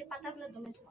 সেই সে পাতাগুলো দমে দেবো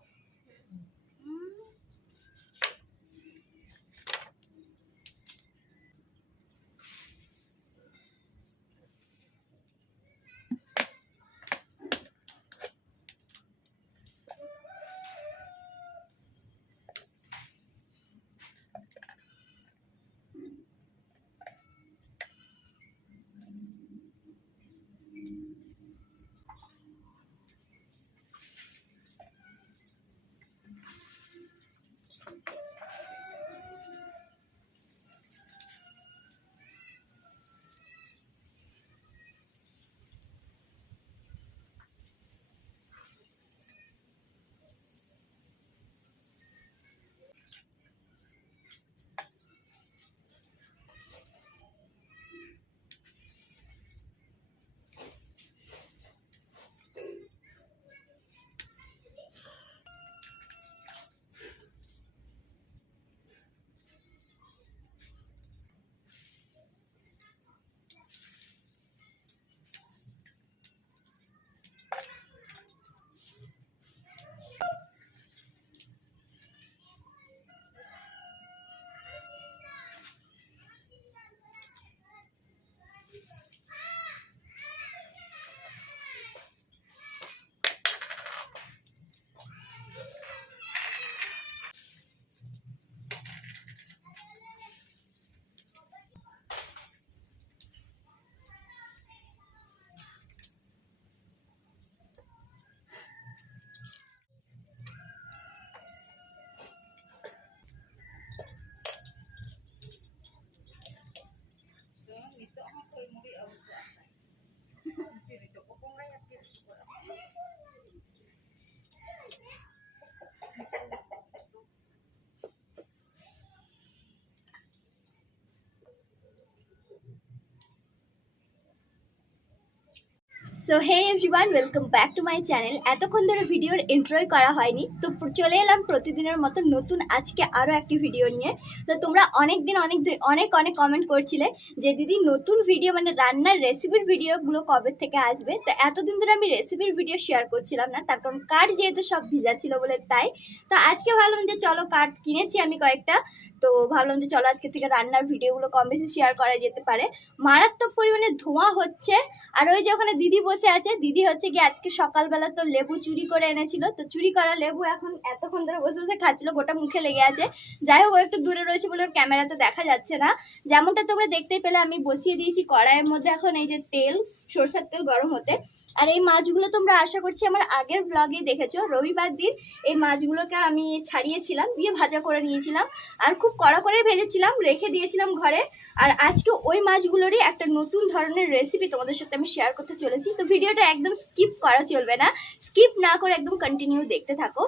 so hey everyone welcome back to my channel এতক্ষণ ধরে ভিডিওর এন্ট্রয় করা হয়নি, তো চলে এলাম প্রতিদিনের মতো নতুন আজকে আরও একটি ভিডিও নিয়ে। তো তোমরা অনেক দিন অনেক অনেক অনেক কমেন্ট করছিলে যে, দিদি, নতুন ভিডিও মানে রান্নার রেসিপির ভিডিওগুলো কবে থেকে আসবে? তো এতদিন ধরে আমি রেসিপির ভিডিও শেয়ার করছিলাম না, তার কারণ কার্ড যেহেতু সব ভিজা ছিল বলে তাই। তো আজকে ভাবলাম যে, চলো কার্ড কিনেছি আমি কয়েকটা। তো ভাবলাম যে, চলো আজকে থেকে রান্নার ভিডিওগুলো কম বেশি শেয়ার করা যেতে পারে। মারাত্মক পরিমাণে ধোঁয়া হচ্ছে, আর ওই যে ওখানে দিদি বসে আছে। দিদি হচ্ছে কি আজকে সকালবেলা তো লেবু চুরি করে এনেছিল। তো চুরি করা লেবু এখন এতক্ষণ ধরে বসে বসে খাচ্ছিল, গোটা মুখে লেগে আছে। যাই হোক একটু দূরে রয়েছে বলে ওর ক্যামেরাতে দেখা যাচ্ছে না। যেমনটা তোমরা দেখতেই পেলে, আমি বসিয়ে দিয়েছি কড়াইয়ের মধ্যে এখন এই যে তেল, সরষের তেল গরম হতে। আর এই মাছগুলো তোমরা আশা করছি আমার আগের ব্লগেই দেখেছ। রবিবার দিন এই মাছগুলোকে আমি ছাড়িয়েছিলাম, দিয়ে ভাজা করে নিয়েছিলাম। আর খুব কড়া করে ভেজেছিলাম, রেখে দিয়েছিলাম ঘরে। আর আজকে ওই মাছগুলোরই একটা নতুন ধরনের রেসিপি তোমাদের সাথে আমি শেয়ার করতে চলেছি। তো ভিডিওটা একদম স্কিপ করা চলবে না। স্কিপ না করে একদম কন্টিনিউ দেখতে থাকো।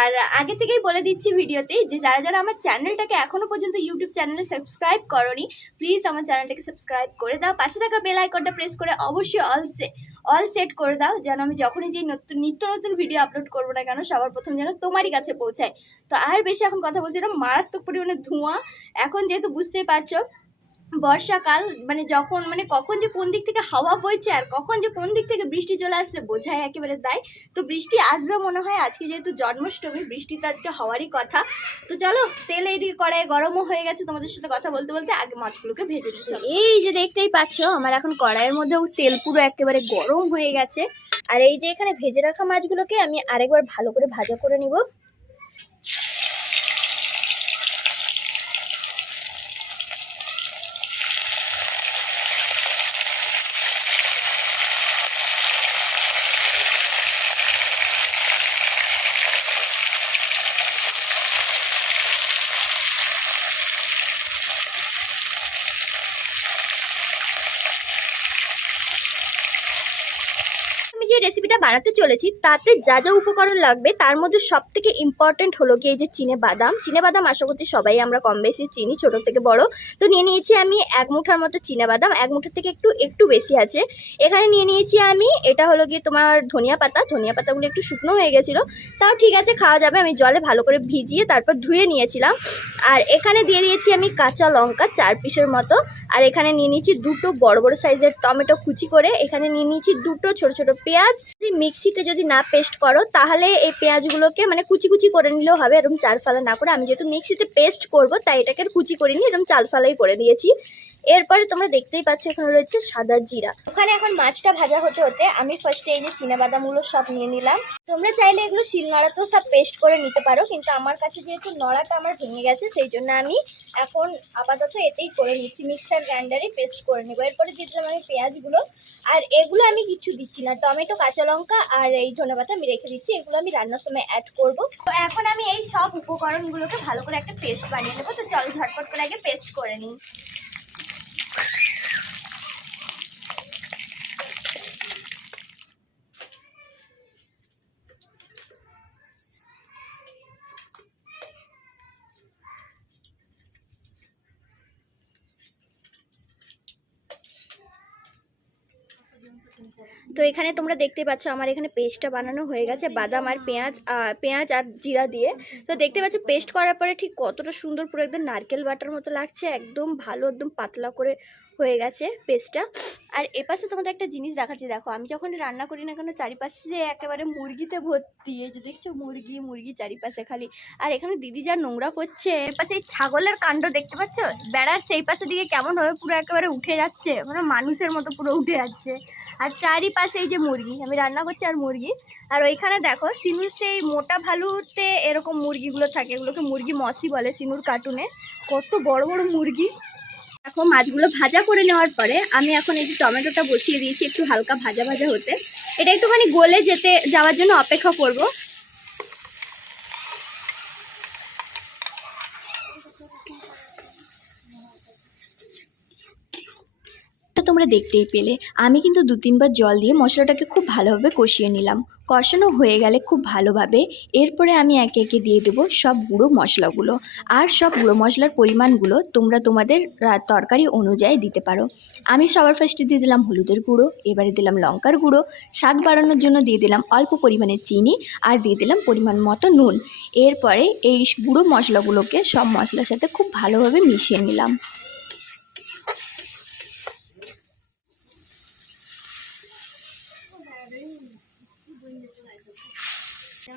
আর আগে থেকেই বলে দিচ্ছি ভিডিওতে যে যারা যারা আমার চ্যানেলটাকে এখনও পর্যন্ত ইউটিউব চ্যানেলে সাবস্ক্রাইব করনি প্লিজ আমার চ্যানেলটাকে সাবস্ক্রাইব করে দাও। পাশে থাকা বেল আইকনটা প্রেস করে অবশ্যই অল সে অল সেট করে দাও, যেন আমি যখনই যে নতুন, নিত্য নতুন ভিডিও আপলোড করব না কেন, সবার প্রথম যেন তোমারই কাছে পৌঁছায়। তো আর বেশি এখন কথা বলছি এটা মারাত্মক পরিমাণে ধোঁয়া। এখন যেহেতু বুঝতেই পারছ বর্ষাকাল মানে যখন মানে কখন যে কোন দিক থেকে হাওয়া বইছে আর কখন যে কোন দিক থেকে বৃষ্টি চলে আসছে বোঝাই একেবারে তাই। তো বৃষ্টি আসবে মনে হয়, আজকে যেহেতু জন্মাষ্টমী, বৃষ্টি তো আজকে হওয়ারই কথা। তো চলো, তেল এইদিকে কড়াই গরমও হয়ে গেছে, তোমাদের সাথে কথা বলতে বলতে আগে মাছগুলোকে ভেজে দিতে। এই যে দেখতেই পাচ্ছ, আমার এখন কড়াইয়ের মধ্যেও তেল পুরো একেবারে গরম হয়ে গেছে। আর এই যে এখানে ভেজে রাখা মাছগুলোকে আমি আরেকবার ভালো করে ভাজা করে নিব আমি যে রেসিপিটা বানাতে চলেছি, তাতে যা যা উপকরণ লাগবে তার মধ্যে সব থেকে ইম্পর্টেন্ট হলো গিয়ে এই যে চিনে বাদাম। চিনে বাদাম আশা করছি সবাই আমরা কম বেশি চিনি, ছোট থেকে বড়। তো নিয়ে নিয়েছি আমি এক মুঠার মতো চিনে বাদাম, এক মুঠার থেকে একটু একটু বেশি আছে। এখানে নিয়ে নিয়েছি আমি, এটা হলো গিয়ে তোমার ধনিয়া পাতা। ধনিয়া পাতাগুলো একটু শুকনো হয়ে গেছিল। তাও ঠিক আছে, খাওয়া যাবে। আমি জলে ভালো করে ভিজিয়ে তারপর ধুয়ে নিয়েছিলাম। আর এখানে দিয়ে দিয়েছি আমি কাঁচা লঙ্কা চার পিসের মতো। আর এখানে নিয়ে নিয়েছি দুটো বড় বড় সাইজের টমেটো কুচি করে। এখানে নিয়ে নিয়েছি দুটো ছোট ছোট পেঁয়াজ। মিক্সিতে যদি না পেস্ট করো, তাহলে এই পেঁয়াজগুলোকে মানে কুচি কুচি করে নিলেও হবে এরকম চাল ফালা না করে। আমি যেহেতু মিক্সিতে পেস্ট করব, তাই এটাকে কুচি করিনি এরকম চাল ফালাই করে দিয়েছি। এরপরে তোমরা দেখতেই পাচ্ছ এখানে রয়েছে সাদা জিরা। ওখানে এখন মাছটা ভাজা হতে হতে আমি ফার্স্টে এই যে চিনাবাদামগুলো সব নিয়ে নিলাম। তোমরা চাইলে এগুলো শিল নড়াতেও সব পেস্ট করে নিতে পারো, কিন্তু আমার কাছে যেহেতু নড়াটা আমার ভেঙে গেছে, সেই জন্য আমি এখন আপাতত এতেই করে নিচ্ছি। মিক্সার গ্রাইন্ডারে পেস্ট করে নেব। এরপরে দিয়ে দিলাম আমি পেঁয়াজগুলো। আর এগুলো আমি কিছু দিচ্ছি না। টমেটো, কাঁচা লঙ্কা আর এই ধনেপাতা আমি রেখে দিচ্ছি। এগুলো আমি রান্নার সময় অ্যাড করব। তো এখন আমি এই সব উপকরণগুলোকে ভালো করে একটা পেস্ট বানিয়ে নেব। তো চল ঝটপট করে আগে পেস্ট করে নিই। তো এখানে তোমরা দেখতে পাচ্ছ আমার এখানে পেস্টটা বানানো হয়ে গেছে, বাদাম আর পেঁয়াজ পেঁয়াজ আর জিরা দিয়ে। তো দেখতে পাচ্ছ পেস্ট করার পরে ঠিক কতটা সুন্দর পুরো একদম নারকেল বাটার মতো লাগছে, একদম ভালো, একদম পাতলা করে হয়ে গেছে পেস্টটা। আর এপাশে তোমাদের একটা জিনিস দেখাচ্ছি, দেখো আমি যখন রান্না করি না কেন চারিপাশে একেবারে মুরগিতে ভর্তি, এই যে দেখছ মুরগি মুরগি চারিপাশে খালি। আর এখানে দিদি যা নোংরা করছে, এপাশে এই ছাগলের কাণ্ড দেখতে পাচ্ছ? বেড়ার সেই পাশে দিকে কেমন হবে পুরো একেবারে উঠে যাচ্ছে মানে মানুষের মতো পুরো উঠে যাচ্ছে। আর চারিপাশে এই যে মুরগি, আমি রান্না করছি আর মুরগি। আর ওইখানে দেখো, সিনুর সেই মোটা ভালুতে এরকম মুরগিগুলো থাকে, এগুলোকে মুরগি মসি বলে সিনুর কার্টুনে। কত বড় বড় মুরগি। এখন মাছগুলো ভাজা করে নেওয়ার পরে আমি এখন এই যে টমেটোটা বসিয়ে দিয়েছি, একটু হালকা ভাজা ভাজা হতে। এটা একটুখানি গলে যেতে, যাওয়ার জন্য অপেক্ষা করব। তোমরা দেখতেই পেলে। আমি কিন্তু দু তিনবার জল দিয়ে মশলাটাকে খুব ভালোভাবে কষিয়ে নিলাম। কষানো হয়ে গেলে খুব ভালোভাবে এরপরে আমি একে একে দিয়ে দেবো সব গুঁড়ো মশলাগুলো। আর সব গুঁড়ো মশলার পরিমাণগুলো তোমরা তোমাদের তরকারি অনুযায়ী দিতে পারো। আমি সবার ফার্স্টে দিয়ে দিলাম হলুদের গুঁড়ো, এবারে দিলাম লঙ্কার গুঁড়ো। স্বাদ বাড়ানোর জন্য দিয়ে দিলাম অল্প পরিমাণে চিনি আর দিয়ে দিলাম পরিমাণ মতো নুন। এরপরে এই গুঁড়ো মশলাগুলোকে সব মশলার সাথে খুব ভালোভাবে মিশিয়ে নিলাম।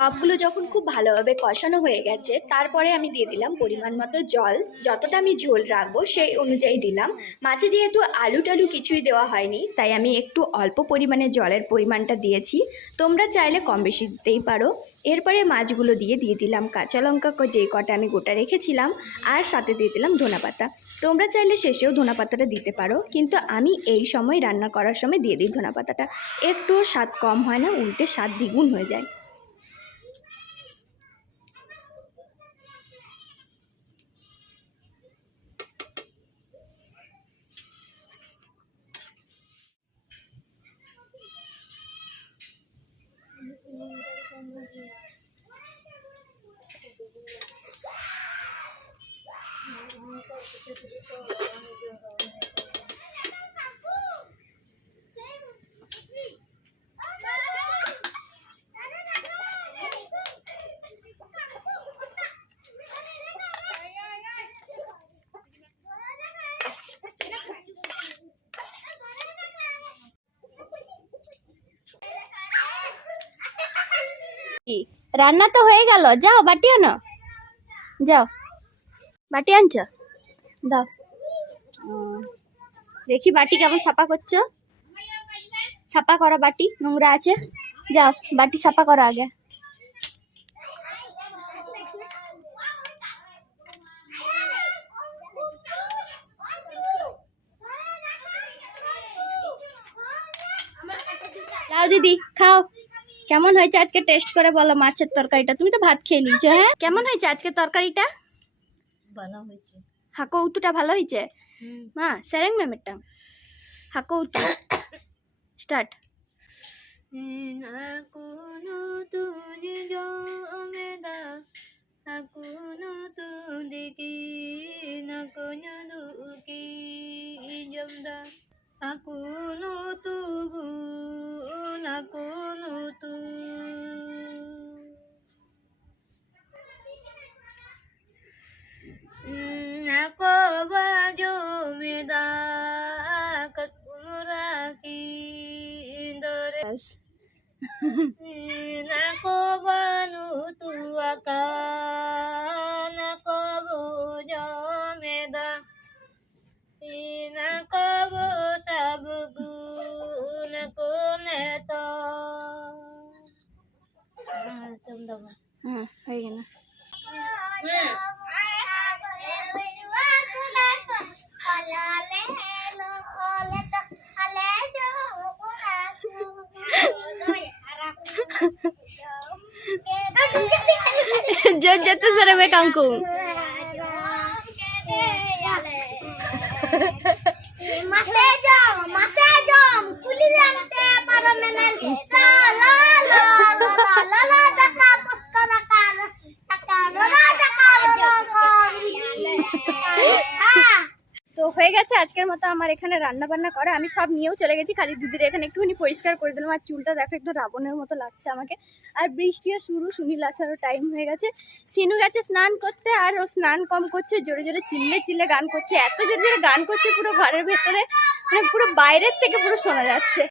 সবগুলো যখন খুব ভালোভাবে কষানো হয়ে গেছে, তারপরে আমি দিয়ে দিলাম পরিমাণ মতো জল। যতটা আমি ঝোল রাখব সেই অনুযায়ী দিলাম। মাছে যেহেতু আলু টালু কিছুই দেওয়া হয়নি, তাই আমি একটু অল্প পরিমাণে জলের পরিমাণটা দিয়েছি। তোমরা চাইলে কম বেশি দিতেই পারো। এরপরে মাছগুলো দিয়ে দিয়ে দিলাম কাঁচা লঙ্কা যে কটা আমি গোটা রেখেছিলাম, আর সাথে দিয়ে দিলাম ধনেপাতা তোমরা চাইলে শেষেও ধনেপাতাটা দিতে পারো, কিন্তু আমি এই সময় রান্না করার সময় দিয়ে দিই ধনেপাতাটা একটুও স্বাদ কম হয় না, উল্টে স্বাদ দ্বিগুণ হয়ে যায়। রান্না তো হয়ে গেল। যাও, বাটি আনো। যাও। বাটি আনছো? দাও। দেখি বাটি কেমন সাফা করছ। সাফা করো বাটি, নোংরা আছে। যাও, বাটি সাফা করো আগে। দিদি, খাও। কেমন হয়েছে আজকে টেস্ট করে বলো মাছের তরকারিটা? তুমি তো ভাত খেয়ে নিয়েছো হ্যাঁ? কেমন হয়েছে আজকে তরকারিটা? ভালো হয়েছে। হাকো উতুটা ভালো হয়েছে? মা সেরেং ম্যামেরটা? হাকো উতু। স্টার্ট। কোনো তুঝ জমেদা। কোনো তু দেখি না কোন দুকি জমদা। কোনো তু না কোনো jojo tuh seremnya kangkung. Masajom, kulit sampai para menel. La la la la la la la. হয়ে গেছে, আজকের মতো আমার এখানে রান্না বান্না করা। আমি সব নিয়েও চলে গেছি, খালি দিদির এখানে একটুখানি পরিষ্কার করে দিলাম। আর চুলটা দেখো একটু রাবণের মতো লাগছে আমাকে। আর বৃষ্টিও শুরু, সুনীল আসারও টাইম হয়ে গেছে। সিনু গেছে স্নান করতে, আর ও স্নান কম করছে, জোরে জোরে চিল্লে চিল্লে গান করছে। এত জোরে জোরে গান করছে পুরো ঘরের ভেতরে মানে পুরো বাইরের থেকে পুরো শোনা যাচ্ছে।